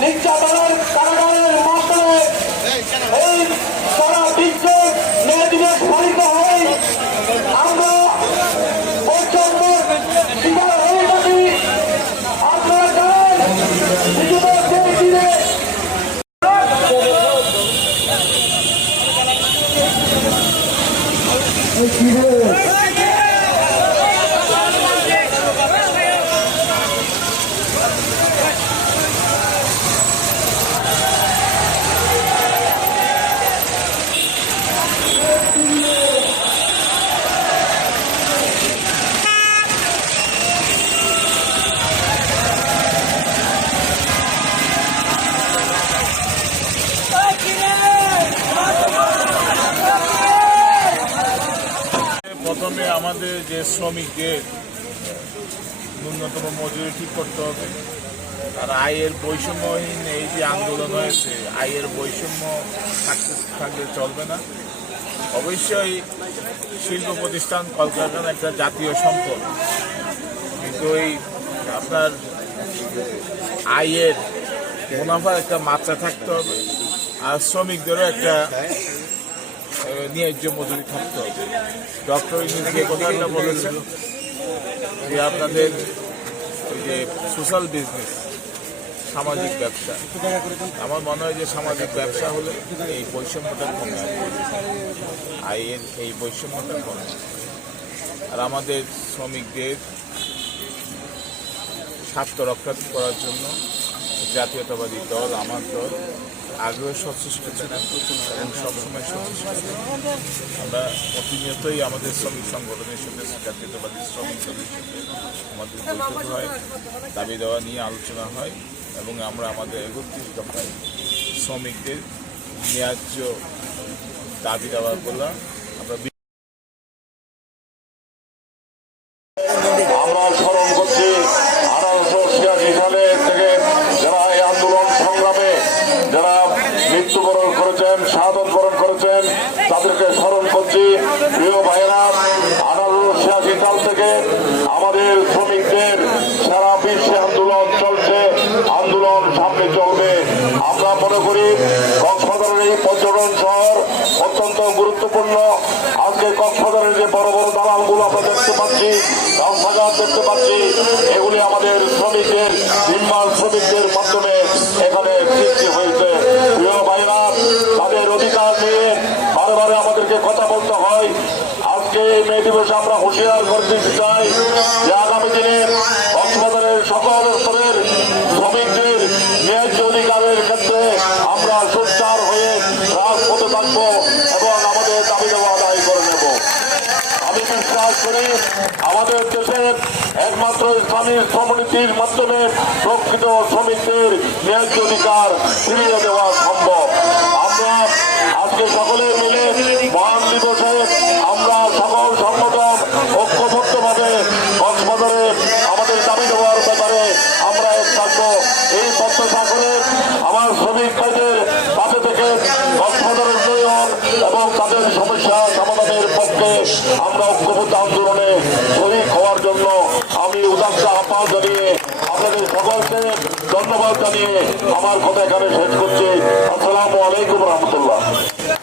নির্যাতনের কারাগারের মাধ্যমে এই সারা বিশ্ব ন্যায় দিবস পালিত হয়। আমরা প্রচণ্ড শিকার হয়ে থাকি আপনারা জানেন নিজেদের সেই দিনে প্রথমে আমাদের যে শ্রমিকদের ন্যূনতম মজুরি ঠিক করতে হবে। আর আয়ের বৈষম্যহীন এই যে আন্দোলন হয়েছে, আয়ের বৈষম্য থাকতে থাকলে চলবে না। অবশ্যই শিল্প প্রতিষ্ঠান, কলকারখানা একটা জাতীয় সম্পদ। কিন্তু এই আপনার আয়ের মুনাফার একটা মাত্রা থাকতে হবে। আর শ্রমিকদেরও একটা ন্যায্য মজুরি থাকতে। হবে ডক্টর ইংরেজি কথাটা বলেছেন, যে আপনাদের ওই যে সোশ্যাল বিজনেস সামাজিক ব্যবসা, আমার মনে হয় যে সামাজিক ব্যবসা হলে এই বৈষম্যটা কমে আয়ের এই বৈষম্যটা কমে আর আমাদের শ্রমিকদের স্বার্থ রক্ষা করার জন্য জাতীয়তাবাদী দল, আমার দল আগ্রহ সচেষ্ট ছিলাম এবং সবসময় সচেষ্ট। আমরা প্রতিনিয়তই আমাদের শ্রমিক সংগঠনের সাথে জাতীয়তাবাদী শ্রমিক সাথে আমাদের বৈঠক হয়, দাবি দেওয়া নিয়ে আলোচনা হয় এবং আমরা আমাদের একত্রিশ দফায় শ্রমিকদের ন্যায্য দাবি দেওয়াগুলো আমরা করেছেন, শাহাদত বরণ করেছেন, তাদেরকে স্মরণ করছি। প্রিয় ভাইয়েরা আঠারোশো ছিয়াশি সাল থেকে আমাদের শ্রমিকদের সারা বিশ্বে আন্দোলন চলছে, আন্দোলন সামনে চলবে। আমরা মনে করি, কক্সবাজারের এই পর্যটন শহর অত্যন্ত গুরুত্বপূর্ণ। আজকে কক্সবাজারের যে বড় বড় দালালগুলো আমরা দেখতে পাচ্ছি রংবাজার দেখতে পাচ্ছি, এগুলি আমাদের শ্রমিকদের অধিকার নিয়ে বারে আমাদেরকে কথা বলতে হয়। আজকে এই মে দিবসে আমরা হুঁশিয়ার করে দিতে চাই যে আগামী দিনে কক্সবাজারের সকল স্তরের শ্রমিকদের ন্যায্য অধিকারের ক্ষেত্রে আমরা সোচ্চার হয়ে রাজপথে থাকব এবং আমাদের দাবি দেওয়া আদায় করে নেব। আমি বিশ্বাস করি আমাদের দেশে একমাত্র ইসলামী শ্রমনীতির মাধ্যমে প্রকৃত শ্রমিকদের ন্যায্য অধিকার ফিরিয়ে দেওয়া সম্ভব। আজকে সকলে মিলে মহান দিবসে আমরা সকল সংগঠন ঐক্যবদ্ধভাবে কক্সবাজারে আমাদের দাবি দেওয়ার ব্যাপারে আমরা থাকব। এই প্রত্যাশা করে আমার শ্রমিক ভাইদের পাশে থেকে কক্সবাজারের উন্নয়ন এবং তাদের সমস্যা সমাধানের পক্ষে আমরা ঐক্যবদ্ধ আন্দোলনে শরিক হওয়ার জন্য আমি উদাত্ত আহ্বান জানিয়ে আপনাদের সকলকে ধন্যবাদ জানিয়ে আমার কথা এখানে শেষ করছি। আসসালামু আলাইকুম রহমতুল্লাহ।